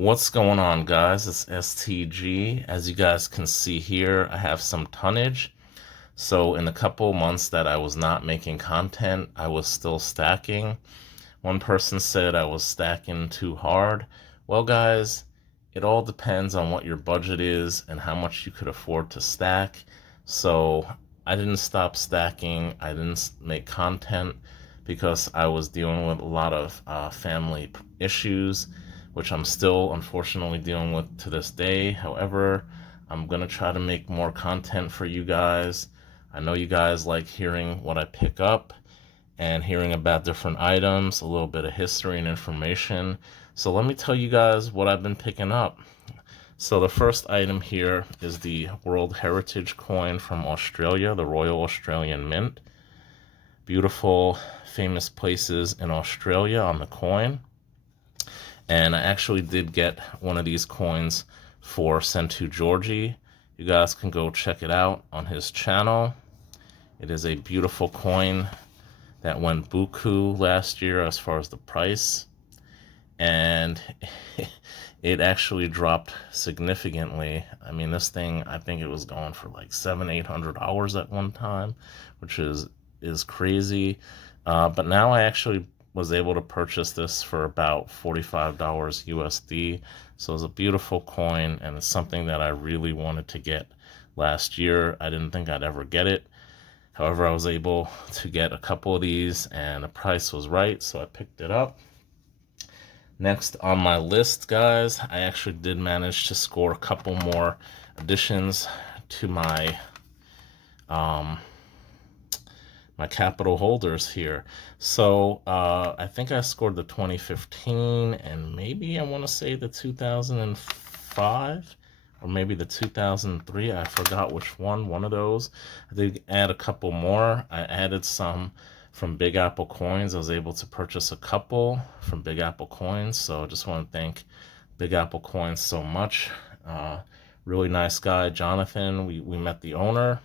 What's going on, guys? It's STG. As you guys can see here, I have some tonnage. So in the couple months that I was not making content, I was still stacking. One person said I was stacking too hard. Well, guys, it all depends on what your budget is and how much you could afford to stack. So I didn't stop stacking. I didn't make content because I was dealing with a lot of family issues, which I'm still unfortunately dealing with to this day. However, I'm gonna try to make more content for you guys. I know you guys like hearing what I pick up and hearing about different items, a little bit of history and information. So let me tell you guys what I've been picking up. So the first item here is the World Heritage coin from Australia, the Royal Australian Mint. Beautiful, famous places in Australia on the coin. And I actually did get one of these coins for Sentu Georgie. You guys can go check it out on his channel. It is a beautiful coin that went buku last year as far as the price. And it actually dropped significantly. I mean, this thing, I think it was going for like $700-800 at one time, which is crazy. But now I actually was able to purchase this for about $45 USD. So it's a beautiful coin, and it's something that I really wanted to get last year. I didn't think I'd ever get it. However, I was able to get a couple of these, and the price was right, so I picked it up. Next on my list, guys, I actually did manage to score a couple more additions to my my capital holders here. So I think I scored the 2015 and maybe I want to say the 2005 or maybe the 2003. I forgot which one of those. I did add a couple more. I added some from Big Apple Coins. I was able to purchase a couple from Big Apple Coins. So I just want to thank Big Apple Coins so much. Really nice guy, Jonathan. We met the owner,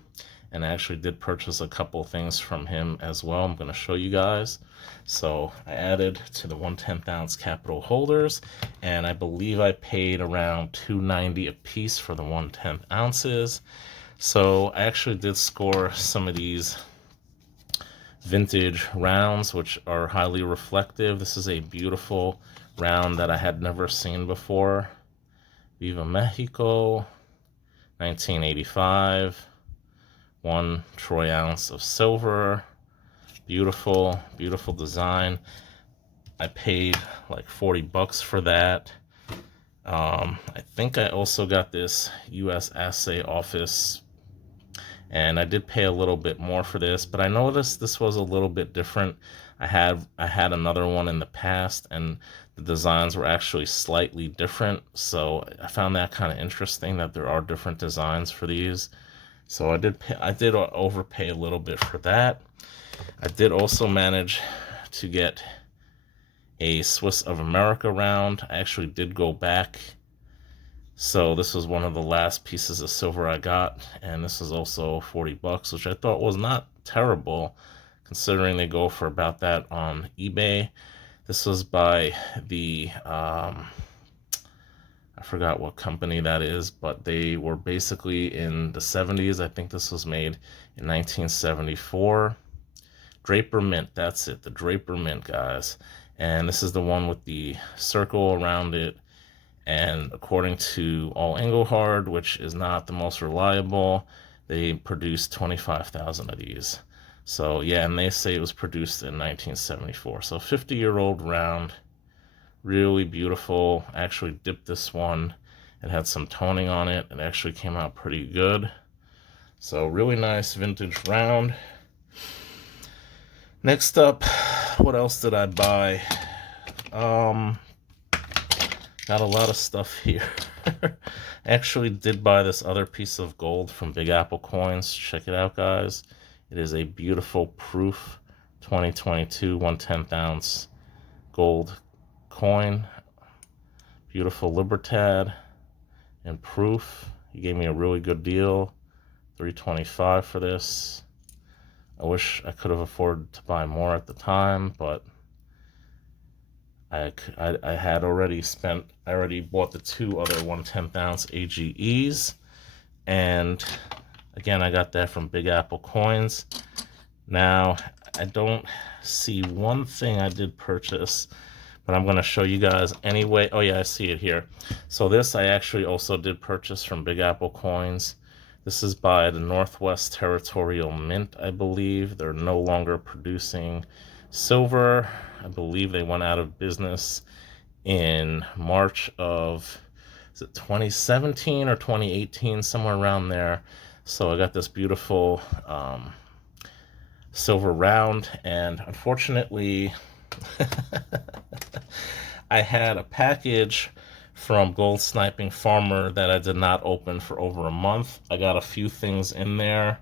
and I actually did purchase a couple things from him as well. I'm going to show you guys. So I added to the 1/10 ounce capital holders, and I believe I paid around $2.90 a piece for the 1/10 ounces. So I actually did score some of these vintage rounds, which are highly reflective. This is a beautiful round that I had never seen before. Viva Mexico, 1985. 1 troy ounce of silver. Beautiful, beautiful design. I paid like $40 for that. I think I also got this US Assay Office, and I did pay a little bit more for this, but I noticed this was a little bit different. I had another one in the past, and the designs were actually slightly different, so I found that kind of interesting that there are different designs for these. So I did overpay a little bit for that. I did also manage to get a Swiss of America round. I actually did go back. So this was one of the last pieces of silver I got, and this is also $40, which I thought was not terrible considering they go for about that on eBay. This was by the I forgot what company that is, but they were basically in the 70s. I think this was made in 1974. Draper Mint, that's it, the Draper Mint, guys. And this is the one with the circle around it. And according to All Engelhard, which is not the most reliable, they produced 25,000 of these. So yeah, and they say it was produced in 1974. So 50-year-old round. Really beautiful. I actually dipped this one. It had some toning on it. It actually came out pretty good. So really nice vintage round. Next up, what else did I buy? Got a lot of stuff here. I actually did buy this other piece of gold from Big Apple Coins. Check it out, guys. It is a beautiful proof 2022 1/10 ounce gold coin. Beautiful Libertad and proof. He gave me a really good deal, $325 for this. I wish I could have afforded to buy more at the time, but I had already spent, I already bought the 2 other 1/10 ounce AGEs, and again, I got that from Big Apple Coins. Now, I don't see one thing I did purchase, but I'm going to show you guys anyway. Oh yeah, I see it here. So this I actually also did purchase from Big Apple Coins. This is by the Northwest Territorial Mint, I believe. They're no longer producing silver. I believe they went out of business in March of, is it 2017 or 2018, somewhere around there. So I got this beautiful silver round, and unfortunately I had a package from Gold Sniping Farmer that I did not open for over a month. I got a few things in there.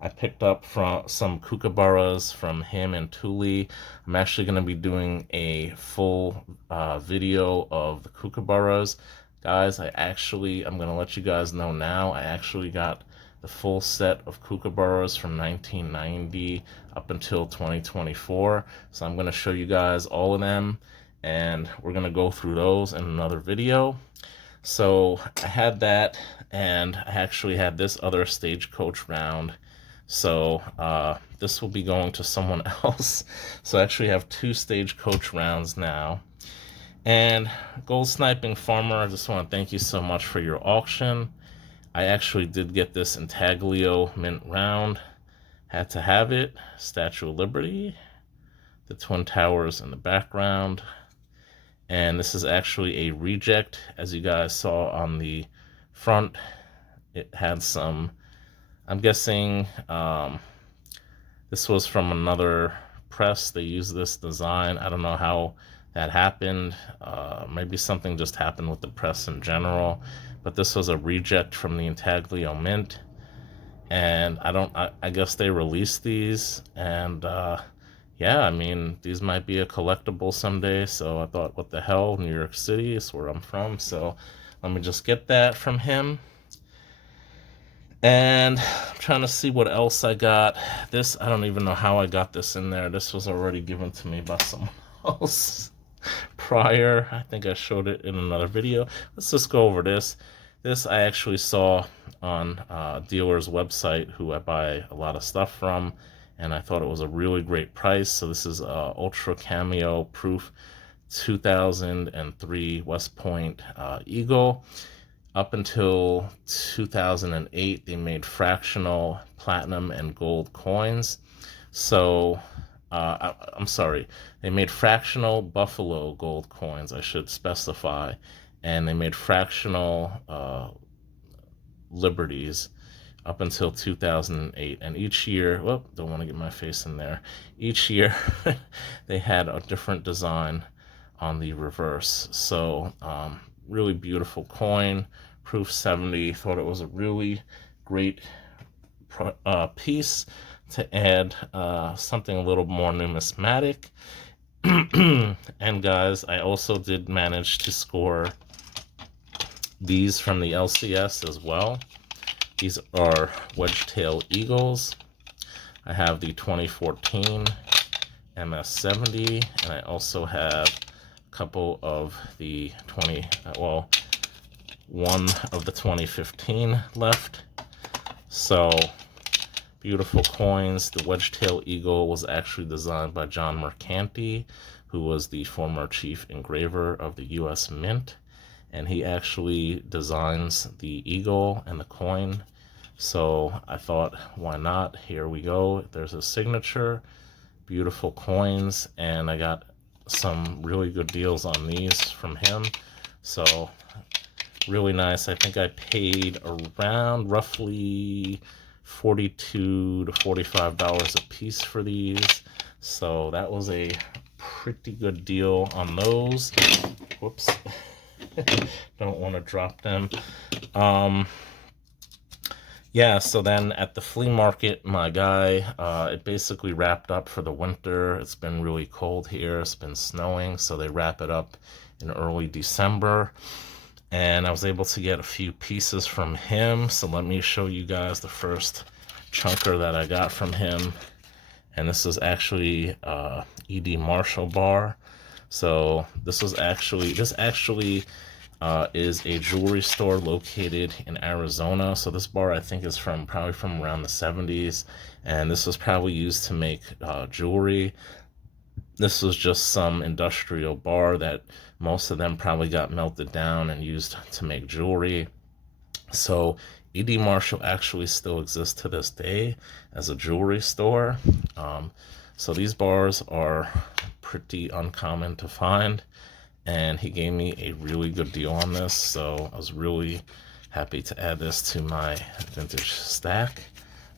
I picked up from some kookaburras from him and Thule. I'm actually going to be doing a full video of the kookaburras. Guys, I'm going to let you guys know now, I actually got the full set of kookaburras from 1990 up until 2024. So I'm going to show you guys all of them, and we're going to go through those in another video. So I had that, and I actually had this other Stagecoach round. So this will be going to someone else. So I actually have 2 Stagecoach rounds now. And Gold Sniping Farmer, I just want to thank you so much for your auction. I actually did get this Intaglio mint round. Had to have it. Statue of Liberty, the Twin Towers in the background. And this is actually a reject. As you guys saw on the front, it had some, I'm guessing this was from another press. They used this design. I don't know how that happened. Maybe something just happened with the press in general. But this was a reject from the Intaglio Mint. And I guess they released these. And yeah, I mean, these might be a collectible someday. So I thought, what the hell, New York City is where I'm from. So let me just get that from him. And I'm trying to see what else I got. This, I don't even know how I got this in there. This was already given to me by someone else prior. I think I showed it in another video. Let's just go over this. This I actually saw on a dealer's website who I buy a lot of stuff from, and I thought it was a really great price. So this is Ultra Cameo Proof 2003 West Point Eagle. Up until 2008, they made fractional platinum and gold coins. So, I'm sorry, they made fractional Buffalo gold coins, I should specify, and they made fractional Liberties up until 2008. And each year, well, don't want to get my face in there. Each year, they had a different design on the reverse. So, really beautiful coin. Proof 70. Thought it was a really great piece to add something a little more numismatic. And guys, I also did manage to score these from the LCS as well. These are Wedgetail Eagles. I have the 2014 MS70, and I also have a couple of the one of the 2015 left. So beautiful coins. The Wedgetail Eagle was actually designed by John Mercanti, who was the former chief engraver of the US Mint, and he actually designs the eagle and the coin. So I thought, why not? Here we go. There's a signature. Beautiful coins, and I got some really good deals on these from him. So really nice. I think I paid around roughly $42 to $45 a piece for these. So that was a pretty good deal on those. Whoops. Don't want to drop them. Yeah, so then at the flea market, my guy, it basically wrapped up for the winter. It's been really cold here. It's been snowing, so they wrap it up in early December. And I was able to get a few pieces from him. So let me show you guys the first chunker that I got from him. And this is actually E.D. Marshall bar. So this actually is a jewelry store located in Arizona. So this bar I think is probably from around the 70s, and this was probably used to make jewelry. This was just some industrial bar that most of them probably got melted down and used to make jewelry. So E.D. Marshall actually still exists to this day as a jewelry store. So these bars are pretty uncommon to find, and he gave me a really good deal on this, so I was really happy to add this to my vintage stack.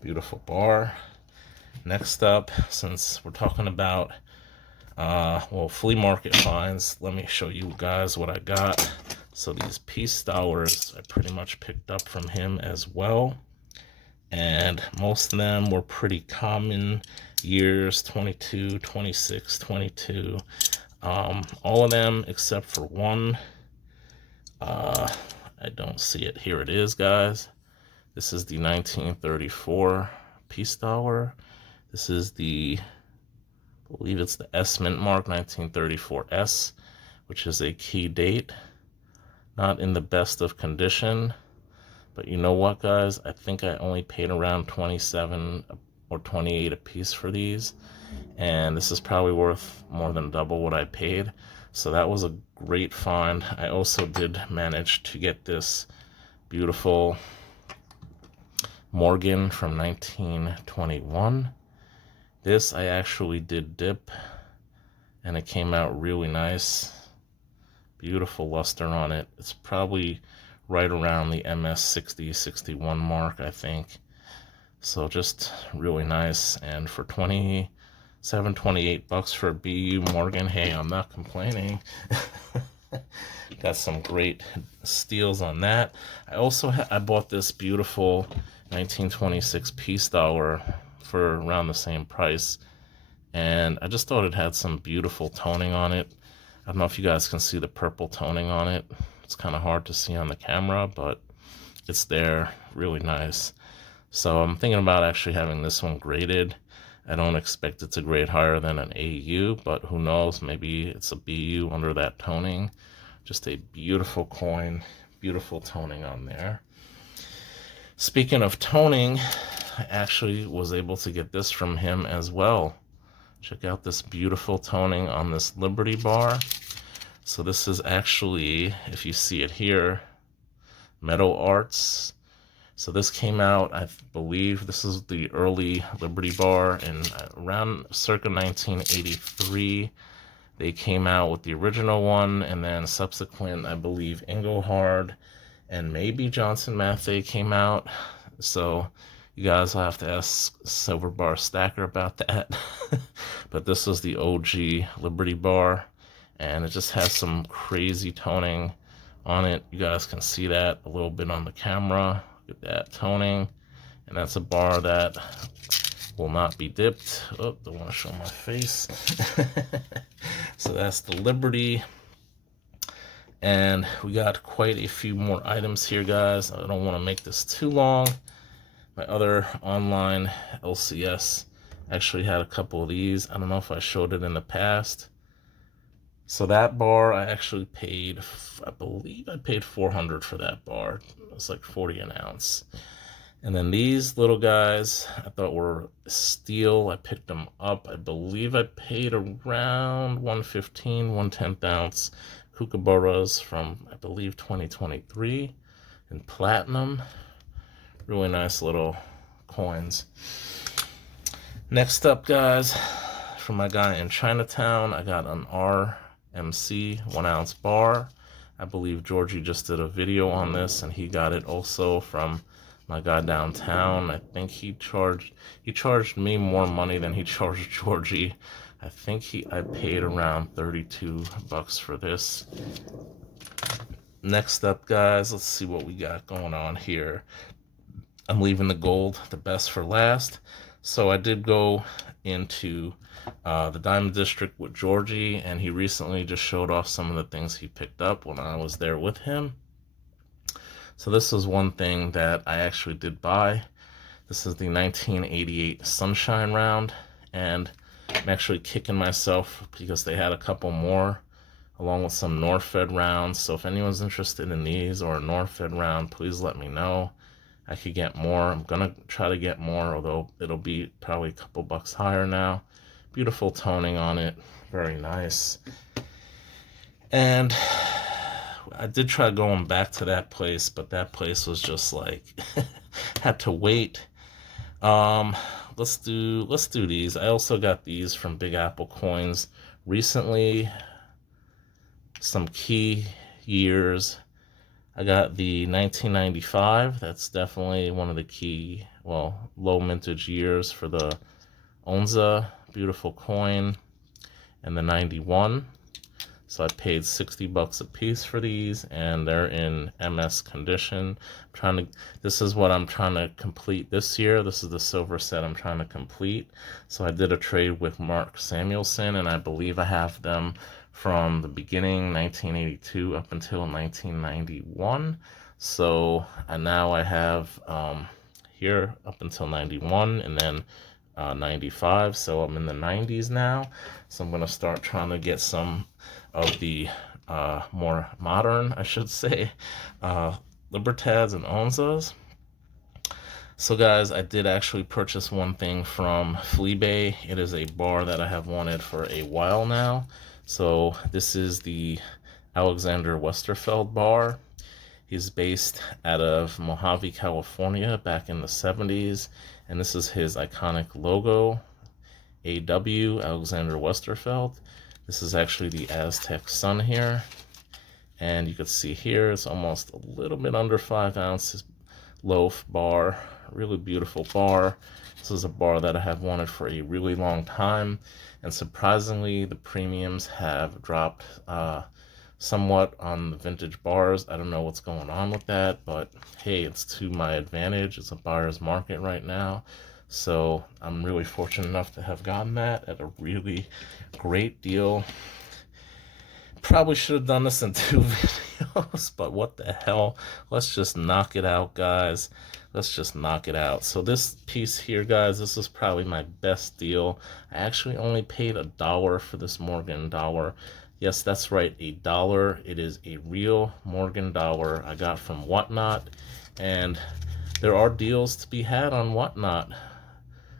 Beautiful bar. Next up, since we're talking about flea market finds, let me show you guys what I got. So these Peace Towers I pretty much picked up from him as well, and most of them were pretty common years, 22, 26, 22. All of them except for one. I don't see it. Here it is, guys. This is the 1934 Peace Tower. This is the, I believe it's the S Mint Mark 1934S, which is a key date. Not in the best of condition, but you know what, guys? I think I only paid around 27 or 28 a piece for these, and this is probably worth more than double what I paid. So that was a great find. I also did manage to get this beautiful Morgan from 1921. This I actually did dip, and it came out really nice. Beautiful luster on it. It's probably right around the MS 60, 61 mark, I think. So just really nice. And for 27, 28 bucks for a BU Morgan, hey, I'm not complaining. Got some great steals on that. I also I bought this beautiful 1926 Peace Tower for around the same price, and I just thought it had some beautiful toning on it. I don't know if you guys can see the purple toning on it. It's kind of hard to see on the camera, but it's there. Really nice. So I'm thinking about actually having this one graded. I don't expect it to grade higher than an AU, but who knows? Maybe it's a BU under that toning. Just a beautiful coin, beautiful toning on there. Speaking of toning, I actually was able to get this from him as well. Check out this beautiful toning on this Liberty bar. So this is actually, if you see it here, Metal Arts. So this came out, I believe, this is the early Liberty bar in around circa 1983. They came out with the original one, and then subsequent, I believe, Engelhard and maybe Johnson Matthey came out. So you guys will have to ask Silver Bar Stacker about that. But this was the OG Liberty bar, and it just has some crazy toning on it. You guys can see that a little bit on the camera. Look at that toning, and that's a bar that will not be dipped. Oh, don't want to show my face. So that's the Liberty, and we got quite a few more items here, guys. I don't want to make this too long. My other online LCS actually had a couple of these. I don't know if I showed it in the past. So that bar I actually paid, I believe I paid $400 for that bar. It was like 40 an ounce. And then these little guys I thought were steel. I picked them up. I believe I paid around 115, 1/10 ounce kookaburras from, I believe, 2023 in platinum. Really nice little coins. Next up, guys, from my guy in Chinatown, I got an RMC 1 ounce bar. I believe Georgie just did a video on this, and he got it also from my guy downtown. I think he charged me more money than he charged Georgie. I think I paid around 32 bucks for this. Next up, guys, let's see what we got going on here. I'm leaving the gold, the best, for last. So I did go into the Diamond District with Georgie, and he recently just showed off some of the things he picked up when I was there with him. So this is one thing that I actually did buy. This is the 1988 Sunshine round, and I'm actually kicking myself because they had a couple more along with some Norfed rounds. So if anyone's interested in these or a Norfed round, please let me know. I could get more. I'm gonna try to get more, although it'll be probably a couple bucks higher now. Beautiful toning on it, very nice. And I did try going back to that place, but that place was just like had to wait. Um, let's do these. I also got these from Big Apple Coins recently. Some key years. I got the 1995. That's definitely one of the key, well, low mintage years for the Onza. Beautiful coin. And the 91. So I paid 60 bucks a piece for these, and they're in MS condition. This is what I'm trying to complete this year. This is the silver set I'm trying to complete. So I did a trade with Mark Samuelson, and I believe I have them from the beginning, 1982, up until 1991. So now I have here up until 91, and then 95. So I'm in the 90s now. So I'm going to start trying to get some of the more modern, I should say, Libertads and Onzas. So guys, I did actually purchase one thing from Fleabay. It is a bar that I have wanted for a while now. So this is the Alexander Westerfeld bar. He's based out of Mojave, California, back in the 70s. And this is his iconic logo, AW, Alexander Westerfeld. This is actually the Aztec sun here. And you can see here, it's almost a little bit under 5 ounces loaf bar. Really beautiful bar. This is a bar that I have wanted for a really long time. And surprisingly, the premiums have dropped somewhat on the vintage bars. I don't know what's going on with that, but hey, it's to my advantage. It's a buyer's market right now. So I'm really fortunate enough to have gotten that at a really great deal. Probably should have done this in 2 videos, but what the hell? Let's just knock it out, guys. Let's just knock it out. So this piece here, guys, this is probably my best deal. I actually only paid $1 for this Morgan dollar. Yes, that's right, $1. It is a real Morgan dollar I got from Whatnot, and there are deals to be had on Whatnot.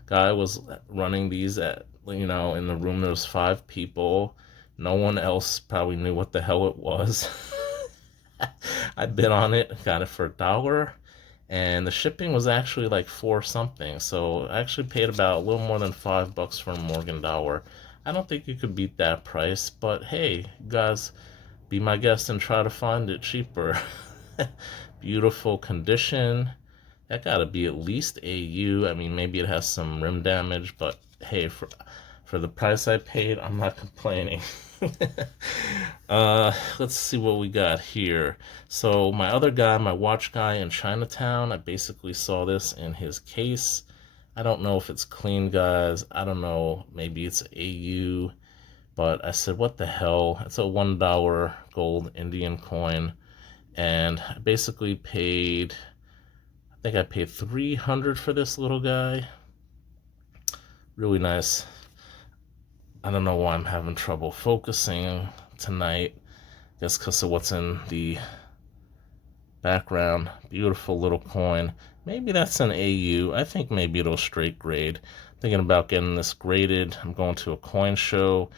Guy was running these at, in the room there was 5 people. No one else probably knew what the hell it was. I bid on it, got it for $1, and the shipping was actually like 4 something. So I actually paid about a little more than $5 for a Morgan dollar. I don't think you could beat that price, but hey, you guys, be my guest and try to find it cheaper. Beautiful condition. That gotta be at least AU. I mean, maybe it has some rim damage, but hey, for the price I paid, I'm not complaining. Let's see what we got here. So my other guy, my watch guy in Chinatown, I basically saw this in his case. I don't know if it's clean, guys. I don't know. Maybe it's AU. But I said, what the hell? It's a $1 gold Indian coin. And I basically paid, I think I paid $300 for this little guy. Really nice. I don't know why I'm having trouble focusing tonight. Guess because of what's in the background. Beautiful little coin. Maybe that's an AU. I think maybe it'll straight grade. Thinking about getting this graded. I'm going to a coin show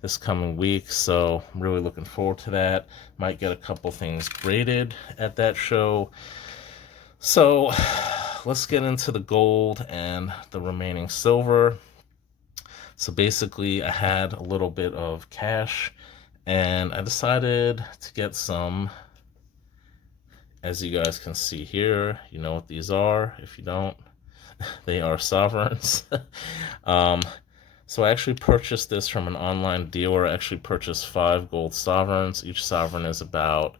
this coming week, so I'm really looking forward to that. Might get a couple things graded at that show. So let's get into the gold and the remaining silver. So basically I had a little bit of cash and I decided to get some. As you guys can see here, you know what these are. If you don't, they are sovereigns. So I actually purchased this from an online dealer. I actually purchased 5 gold sovereigns. Each sovereign is about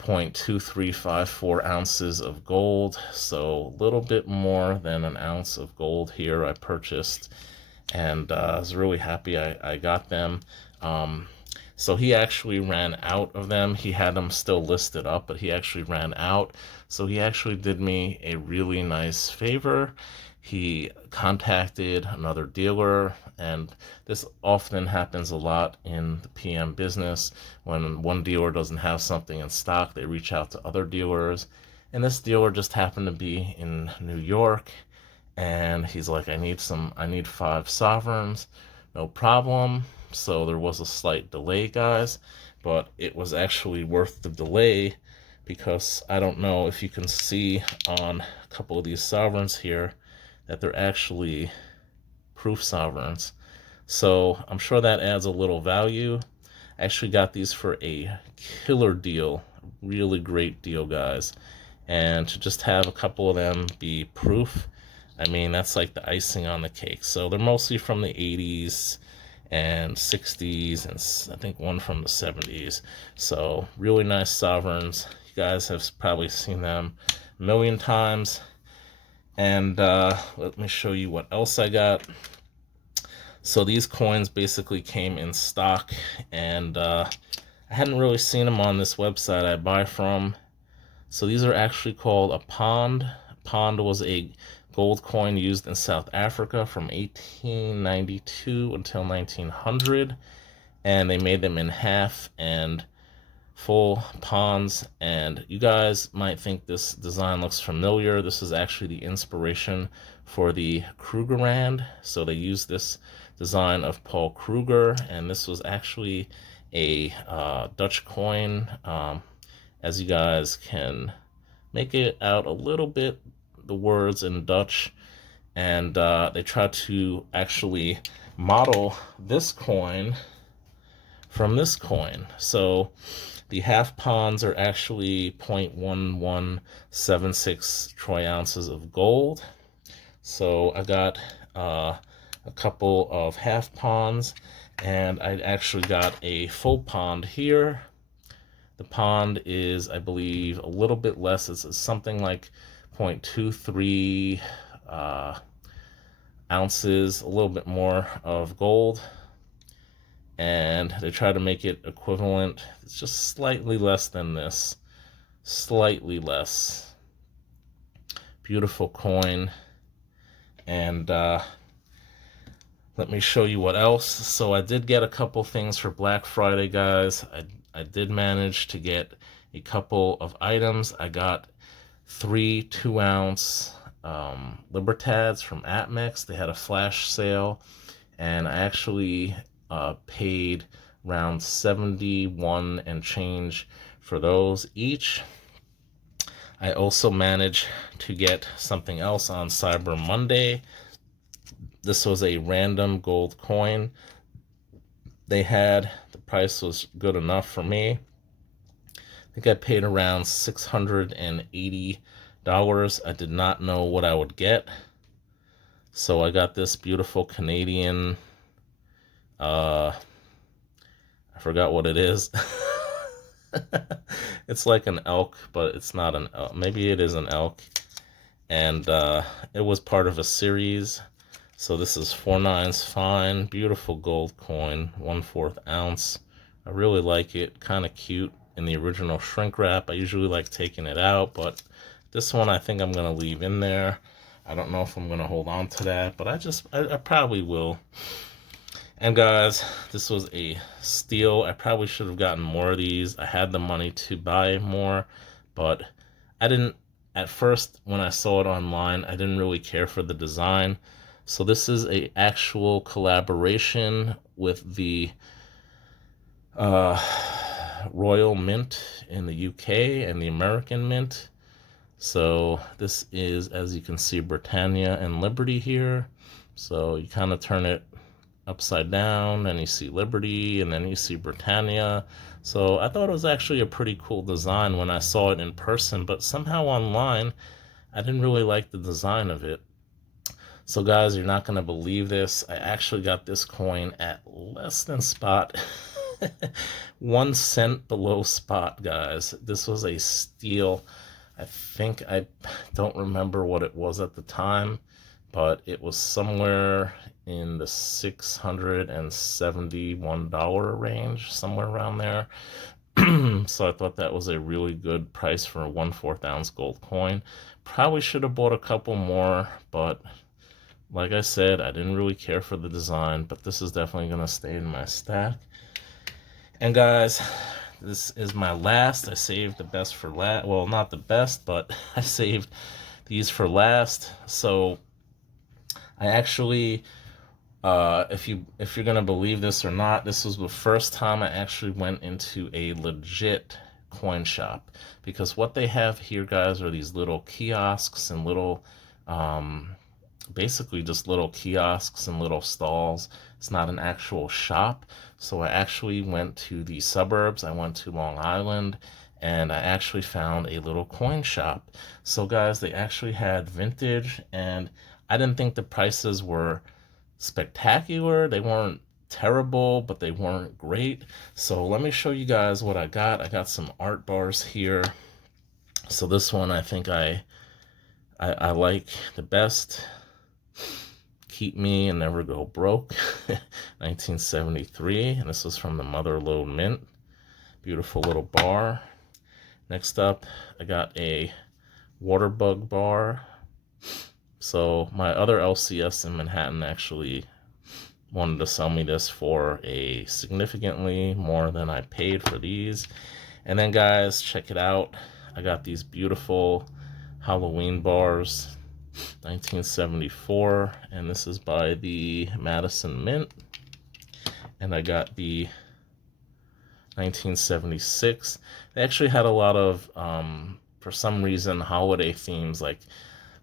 0.2354 ounces of gold. So a little bit more than an ounce of gold here I purchased. And I was really happy I got them. So he actually ran out of them. He had them still listed up, but he actually ran out. So he actually did me a really nice favor. he contacted another dealer, and this often happens a lot in the PM business. When one dealer doesn't have something in stock, they reach out to other dealers, and this dealer just happened to be in New York, and he's like, I need 5 sovereigns, no problem. So there was a slight delay, guys, but it was actually worth the delay, because I don't know if you can see on a couple of these sovereigns here that they're actually proof sovereigns. So I'm sure that adds a little value. I actually got these for a killer deal, really great deal, guys. And to just have a couple of them be proof, I mean, that's like the icing on the cake. So they're mostly from the 80s and 60s, and I think one from the 70s. So really nice sovereigns. You guys have probably seen them a million times. And let me show you what else I got. So these coins basically came in stock, and I hadn't really seen them on this website I buy from. So these are actually called a pond. Pond was a gold coin used in South Africa from 1892 until 1900, and they made them in half and full ponds. And you guys might think this design looks familiar. This is actually the inspiration for the Krugerrand. So they used this design of Paul Kruger, and this was actually a Dutch coin. As you guys can make it out a little bit, the words in Dutch, and they tried to actually model this coin from this coin. So the half ponds are actually 0.1176 troy ounces of gold. So I got a couple of half ponds, and I actually got a full pond here. The pond is, I believe, a little bit less. It's something like 0.23 ounces, a little bit more of gold. And they try to make it equivalent. It's just slightly less than this. Slightly less. Beautiful coin. And let me show you what else. So I did get a couple things for Black Friday, guys. I did manage to get a couple of items. I got 3 2-ounce Libertads from Atmex. They had a flash sale, and I actually paid around 71 and change for those each. I also managed to get something else on Cyber Monday. This was a random gold coin they had. The price was good enough for me. I think I paid around $680. I did not know what I would get, so I got this beautiful Canadian, I forgot what it is. It's like an elk, but it's not an elk. Maybe it is an elk. And it was part of a series. So this is 4/9 fine, beautiful gold coin, 1/4 ounce. I really like it, kind of cute in the original shrink wrap. I usually like taking it out, but this one I think I'm gonna leave in there. I don't know if I'm gonna hold on to that, but I probably will. And guys, this was a steal. I probably should have gotten more of these. I had the money to buy more, but I didn't, at first when I saw it online, I didn't really care for the design. So this is a actual collaboration with the Royal Mint in the UK and the American Mint. So this is, as you can see, Britannia and Liberty here. So you kind of turn it upside down, and you see Liberty, and then you see Britannia. So I thought it was actually a pretty cool design when I saw it in person, but somehow online, I didn't really like the design of it. So guys, you're not going to believe this. I actually got this coin at less than spot. 1 cent below spot, guys. This was a steal. I think, I don't remember what it was at the time, but it was somewhere in the $671 range, somewhere around there. So I thought that was a really good price for a 1/4 ounce gold coin. Probably should have bought a couple more, but Like I said, I didn't really care for the design, but this is definitely going to stay in my stack. And guys, this is my last. I saved the best for last. Well, not the best, but I saved these for last. So I actually, if you're gonna believe this or not, this was the first time I actually went into a legit coin shop, because what they have here, guys, are these little kiosks and little basically just little kiosks and little stalls. It's not an actual shop. So I actually went to the suburbs. I went to Long Island, and I actually found a little coin shop. So guys, they actually had vintage, and I didn't think the prices were spectacular. They weren't terrible, but they weren't great. So let me show you guys what I got. I got some art bars here. So this one I think I like the best. Keep Me and Never Go Broke, 1973, and this was from the Motherlode Mint. Beautiful little bar. Next up, I got a Waterbug bar. So my other LCS in Manhattan actually wanted to sell me this for a significantly more than I paid for these. And then guys, check it out. I got these beautiful Halloween bars, 1974, and this is by the Madison Mint. And I got the 1976. They actually had a lot of, for some reason, holiday themes like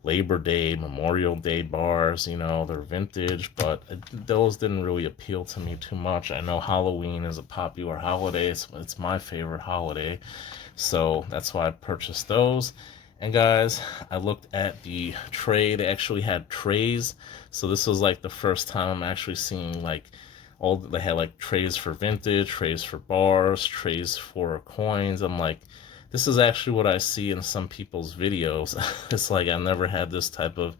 Labor Day, Memorial Day bars. You know, they're vintage, but those didn't really appeal to me too much. I know Halloween is a popular holiday. It's my favorite holiday, so that's why I purchased those. And guys, I looked at the tray. They actually had trays. So this was like the first time I'm actually seeing like they had like trays for vintage, trays for bars, trays for coins. I'm like, this is actually what I see in some people's videos. It's like I never had this type of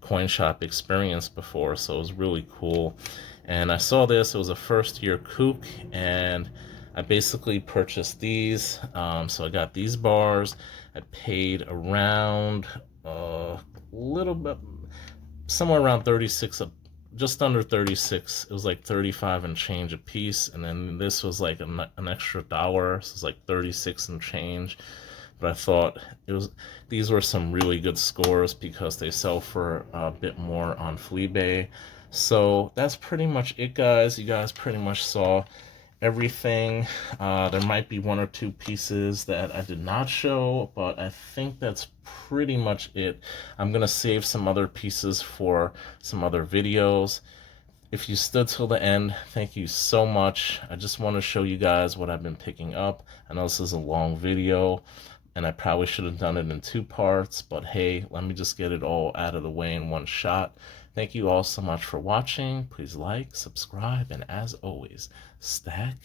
coin shop experience before, so it was really cool. And I saw this, it was a first year kook, and I basically purchased these. So I got these bars. I paid around a little bit, somewhere around 36, just under 36. It was like 35 and change a piece. And then this was like an extra $1. So it was like 36 and change. But I thought these were some really good scores because they sell for a bit more on Fleabay. So that's pretty much it, guys. You guys pretty much saw everything. There might be one or two pieces that I did not show, but I think that's pretty much it. I'm gonna save some other pieces for some other videos. If you stood till the end, thank you so much. I just want to show you guys what I've been picking up. I know this is a long video, and I probably should have done it in 2 parts, but hey, let me just get it all out of the way in one shot. Thank you all so much for watching. Please like, subscribe, and as always, stack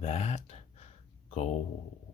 that gold.